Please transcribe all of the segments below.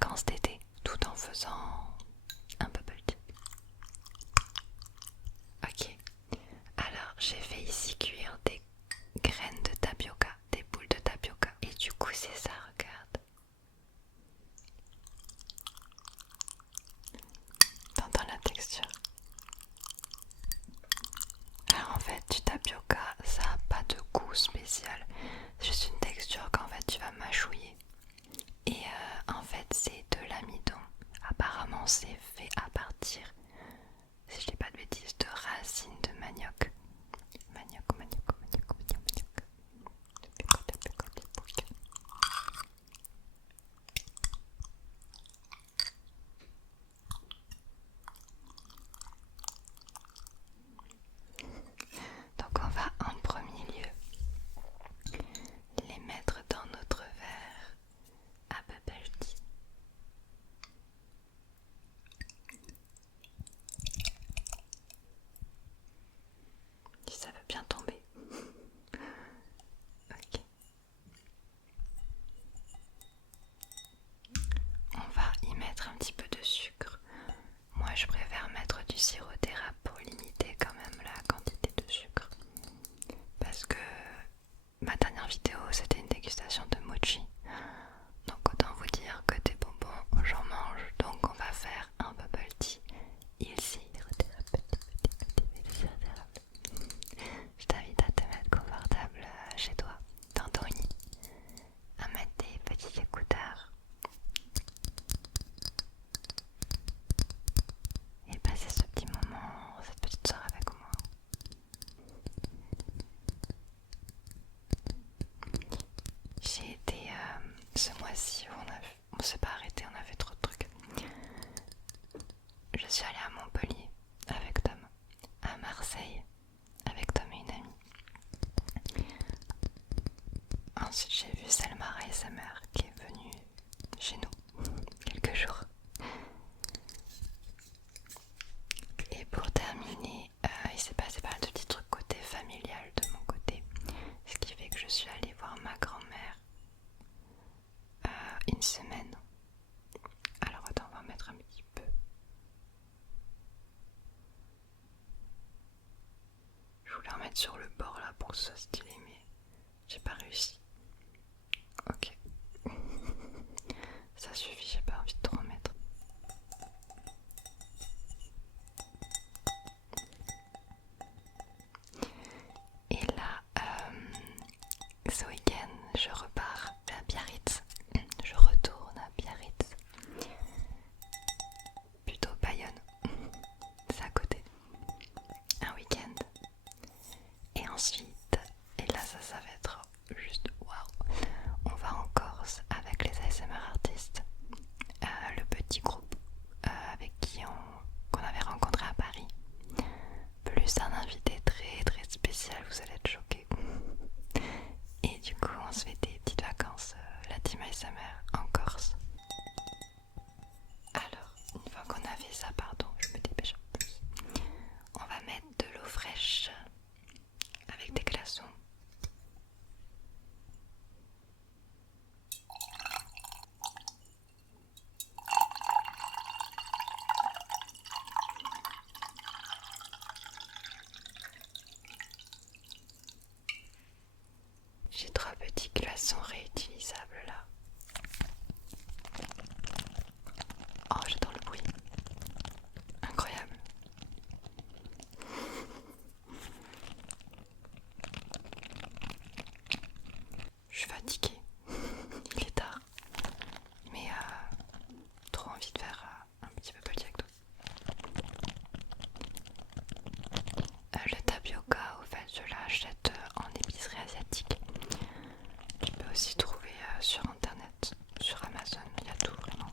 vacances d'été tout en faisant un bubble tea. Ok, alors j'ai fait ici cuire des graines de tapioca, des boules de tapioca. Et du coup c'est ça, regarde. T'entends la texture? Alors en fait du tapioca ça a pas de goût spécial. C'est juste une texture qu'en fait tu vas mâchouiller. Et en fait c'est de l'amidon. Apparemment c'est fait à partir, si je dis pas de bêtises, de racines de manioc. Manioc. Donc on va en premier lieu les mettre dans notre verre à bubble tea. Si ça veut bien tomber. Ok. On va y mettre un petit peu de sucre. Moi je préfère mettre du sirop d'érable pour limiter quand même la quantité de sucre. Parce que ma dernière vidéo c'était une dégustation de mochi. Donc autant vous dire que des bonbons j'en mange. Donc on va faire un bubble tea. Il sirop d'érable. Je t'invite à te mettre confortable chez toi, dans ton lit, à mettre des petits écouteurs et passer ce petit moment, cette petite soirée avec moi. J'ai été ce mois-ci où on s'est pas arrêté, on a fait trop de trucs. Je suis allée à Montpellier avec Tom, à Marseille avec Tom et une amie. Ensuite j'ai vu Selma ASMR qui est venue chez nous quelques jours. Et pour terminer, il s'est passé pas mal de petits trucs côté familial de mon côté. Ce qui fait que je suis allée voir ma grand-mère une semaine. Alors attends, on va en mettre un petit peu. Je voulais en mettre sur le bord là pour que ce soit stylé, mais j'ai pas réussi. Ok. Ça suffit, j'ai pas envie de trop en mettre. Et là, ce week-end, je repars à Biarritz. Je retourne à Biarritz. Plutôt Bayonne. C'est à côté. Un week-end. Et ensuite, et là ça va être juste waouh. On va en Corse avec les ASMR artistes. Le petit groupe avec qui qu'on avait rencontré à Paris. Plus un invité très très spécial, vous allez être choqués. Et du coup on se fait des petites vacances, la team ASMR en Corse. Alors, une fois qu'on a fait ça, pardon, je me dépêche en plus. On va mettre de l'eau fraîche avec des glaçons. J'ai 3 petits glaçons réutilisables là. Oh, j'adore le bruit. Incroyable. Je suis fatiguée. Il est tard. Mais trop envie de faire un petit peu petit avec toi. Le tapioca, au fait, je l'achète en épicerie asiatique. Tu peux aussi trouver sur internet, sur Amazon, il y a tout vraiment.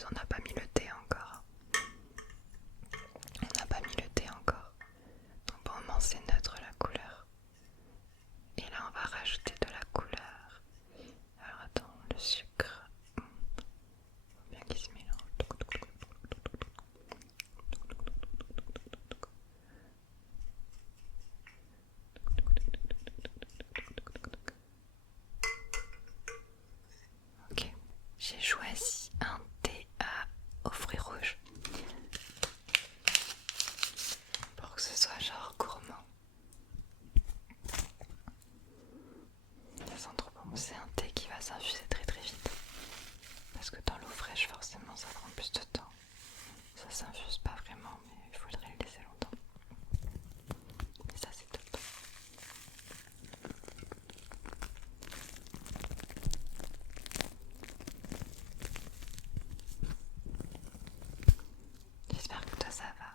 confuse, on n'a pas mis le thé encore. On n'a pas mis le thé encore. Donc pour le moment c'est neutre la couleur. Et là on va rajouter de la couleur. Alors attends, le sucre. Faut bien qu'il se mélange. Ok, j'ai choisi un thé aux fruits rouges pour que ce soit genre gourmand. Ça sent trop bon. C'est un thé qui va s'infuser très très vite parce que dans l'eau fraîche forcément ça prend plus de temps. Ça s'infuse pas vraiment mais il faudrait le laisser longtemps. Mais ça c'est top. J'espère que toi ça va.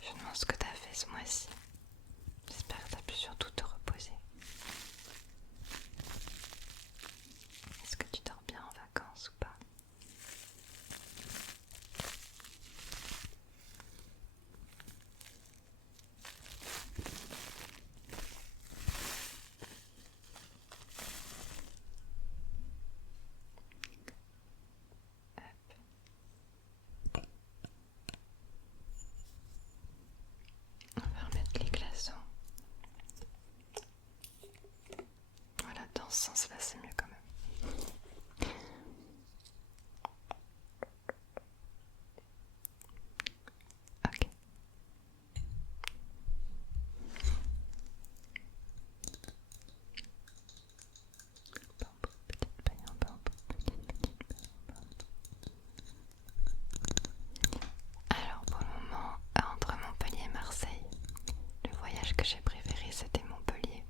Je me demande ce que t'as fait ce mois-ci. J'espère que t'as pu surtout te reposer. Est-ce que tu dors bien en vacances ou pas? On va remettre les glaçons. Voilà, dans ce sens-là, c'est mieux quand même. Ok. Petite paille en bambou, petite paille en bambou. Alors pour le moment, entre Montpellier et Marseille, le voyage que j'ai préféré c'était Montpellier.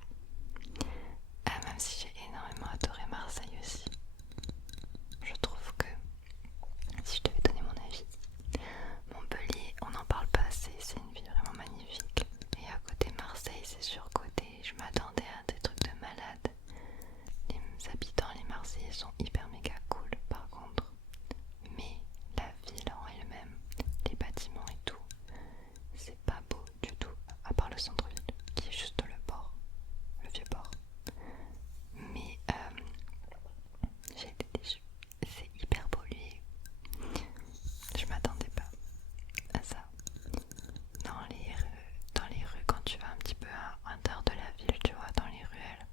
Même si j'ai énormément adoré Marseille aussi. Je trouve que, si je devais donner mon avis, Montpellier, on n'en parle pas assez, c'est une ville vraiment magnifique. Et à côté Marseille, c'est surcoté, je m'attendais à des trucs de malade. Les habitants, les Marseillais sont hyper méga cool par contre. Mais la ville en elle-même, les bâtiments et tout, c'est pas beau du tout, à part le centre-ville, qui est juste le port, le vieux port. Mais j'ai été déçue, c'est hyper pollué. Je m'attendais pas à ça. Dans les rues, quand tu vas un petit peu à l'intérieur de la ville, tu vois, dans les ruelles,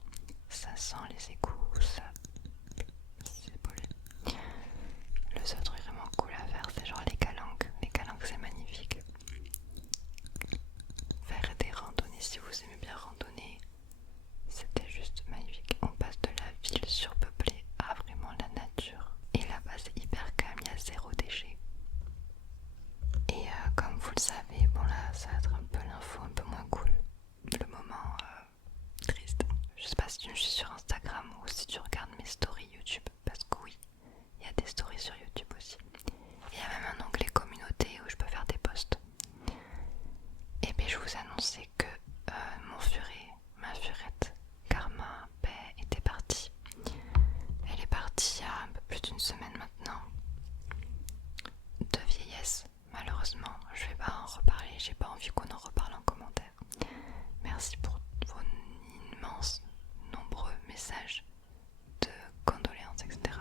ça sent les égouts, ça, c'est pollué. Le seul truc vraiment cool à faire, c'est genre les calanques. Les calanques, c'est magnifique. Faire des randonnées, si vous aimez bien randonner, c'était juste magnifique. On passe de la ville surpeuplée à vraiment la nature. Et là-bas, c'est hyper calme, il y a zéro déchet. Et comme vous le savez, bon là, ça va être un peu l'info un peu moins cool. Le moment triste. Je sais pas si tu me suis sur Instagram ou si tu regardes mes stories YouTube, parce que oui, il y a des stories sur YouTube aussi. Il y a même un onglet communauté où je peux faire des posts. Et bien je vous annonçais que mon furet, ma furette, Karma, était partie. Elle est partie il y a un peu plus d'une semaine maintenant. De vieillesse, malheureusement. Je vais pas en reparler, j'ai pas envie qu'on en reparle en commentaire. Merci pour vos immenses, nombreux messages de condoléances, etc.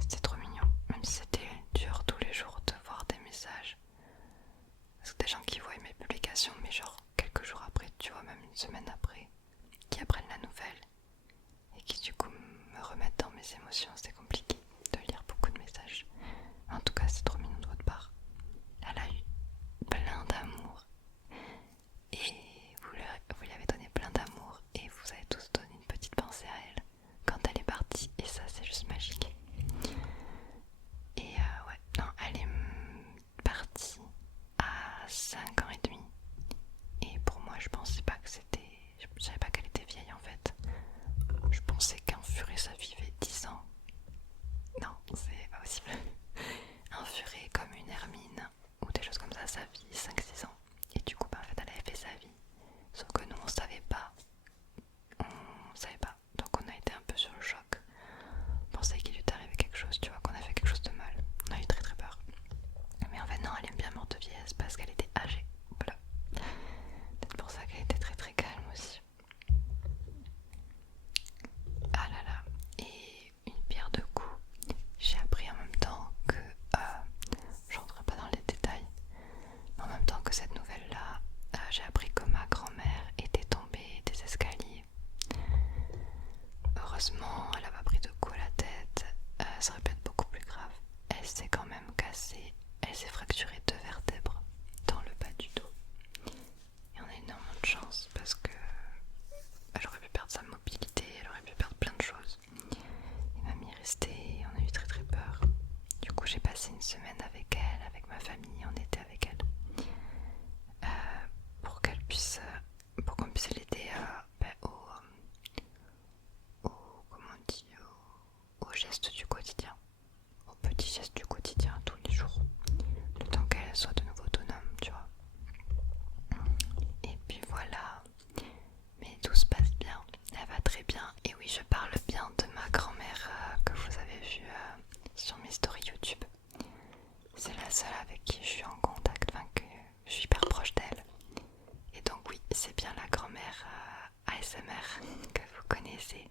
C'était trop mignon, même si c'était dur tous les jours de voir des messages. Parce que des gens qui voient mes publications, mais genre quelques jours après, tu vois, même une semaine après, qui apprennent la nouvelle et qui du coup me remettent dans mes émotions, c'est compliqué de lire beaucoup de messages. En tout cas, c'est trop mignon de votre part. Elle a eu plein d'amour et vous lui avez donné plein d'amour et vous avez tous donné une petite pensée à elle quand elle est partie et ça c'est juste magique. Et ouais, non, elle est partie à 5 ans et demi et pour moi je pensais pas que c'était... Je savais pas qu'elle était vieille en fait. Je pensais qu'un furet ça vivait 10 ans non, elle a pas pris de coup à la tête, ça aurait pu être beaucoup plus grave. Elle s'est quand même cassée, elle s'est fracturée 2 vertèbres dans le bas du dos. Et on a énormément de chance parce que elle aurait pu perdre sa mobilité, elle aurait pu perdre plein de choses. Et mamie est restée, on a eu très très peur. Du coup j'ai passé une semaine avec elle, avec ma famille, on était avec elle. Pour qu'elle puisse, pour qu'on puisse l'aider comment on dit, aux gestes du quotidien, aux petits gestes du quotidien tous les jours, le temps qu'elle soit de nouveau autonome, tu vois. Et puis voilà, mais tout se passe bien, elle va très bien. Et oui, je parle bien de ma grand-mère que vous avez vue sur mes stories YouTube. C'est la seule avec qui je suis en contact, enfin que je suis hyper proche d'elle. Et donc oui, c'est bien la grand-mère ASMR que vous connaissez.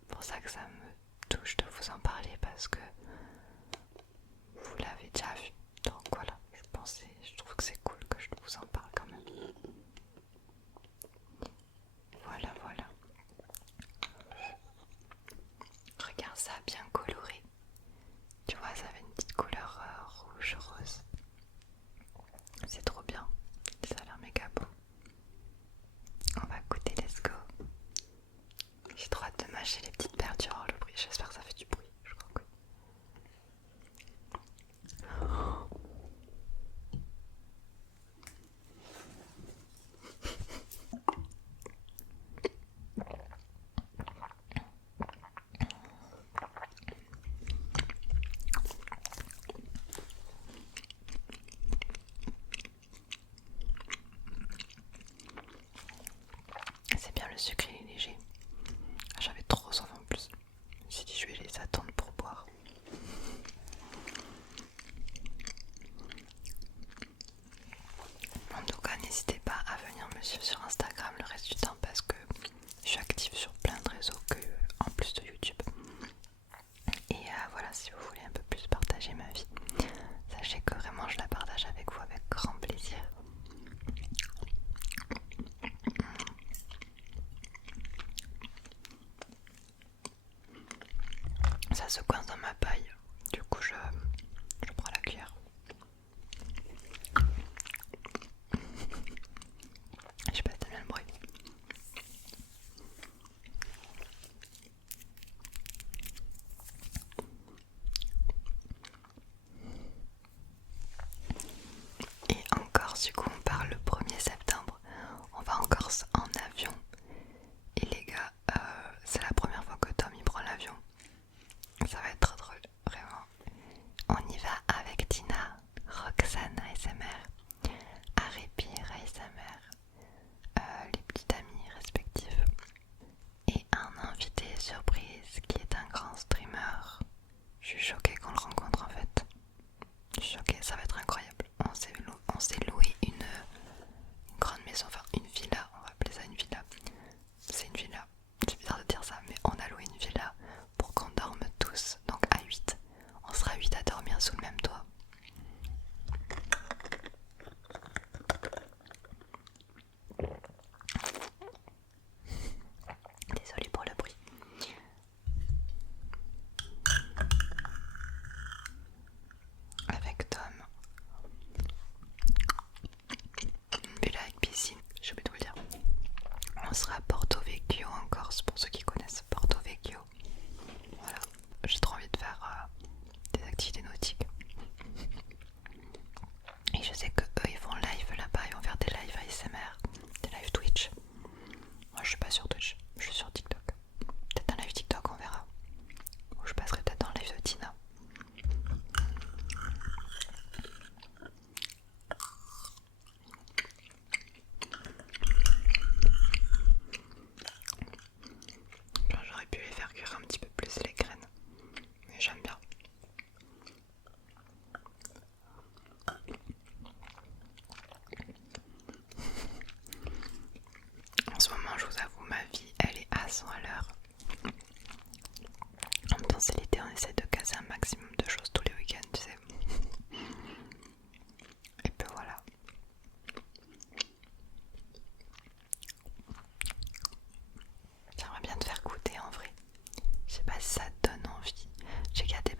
C'est pour ça que ça me touche de vous en parler parce que vous l'avez déjà vu. Donc voilà, je trouve que c'est cool que je vous en parle quand même. Voilà, voilà. Regarde ça, bien coloré. Tu vois, ça avait une petite couleur rouge-rose. C'est trop bien. Ça a l'air méga bon. On va goûter, let's go. J'ai trop hâte de mâcher les petites perles. Oh, le bruit, j'espère que ça fait du bruit. Je crois que oui. C'est bien, le sucre il est léger. J'avais trop soif en plus. Je me suis dit je vais les attendre pour boire. En tout cas, n'hésitez pas à venir me suivre sur Instagram le reste du temps parce que je suis active sur plein de réseaux en plus de YouTube. Et voilà, si vous voulez un peu plus partager ma vie, sachez que vraiment je la partage avec vous avec grand plaisir. Ça se coince dans ma paille, du coup je prends la cuillère. Je sais pas si t'aimes bien le bruit. Et en Corse, du coup on part le 1er septembre. On va en Corse en avion. Et les gars, c'est la première fois que Tom il prend l'avion. Ça va être trop drôle, vraiment. On y va avec Tina, Roxane ASMR, Arépire ASMR, les petits amis respectifs. Et un invité surprise qui est un grand streamer. Je suis choquée qu'on le rencontre en fait. Je suis choquée, ça va être incroyable. On s'est loué une grande maison, enfin une villa, on va appeler ça une villa. C'est une villa, c'est bizarre de dire ça, mais on a loué une villa pour qu'on dorme tous, donc à 8. On sera 8 à dormir sous le même toit. Désolée pour le bruit. Avec Tom, une villa avec piscine, j'ai oublié de vous le dire. On sera à Porto Vecchio en Corse, pour ceux qui connaissent Porto Vecchio. Voilà, j'ai trop envie de faire des activités nautiques. Et je sais que eux ils font live là-bas, ils vont faire des lives ASMR, des lives Twitch. Moi je suis pas sur Twitch, je suis sur TikTok. Peut-être un live TikTok, on verra. Ou je passerai peut-être dans le live de Tina. J'aurais pu les faire cuire un petit peu plus les graines. pas si ça te donne envie. Je sais qu'il y a des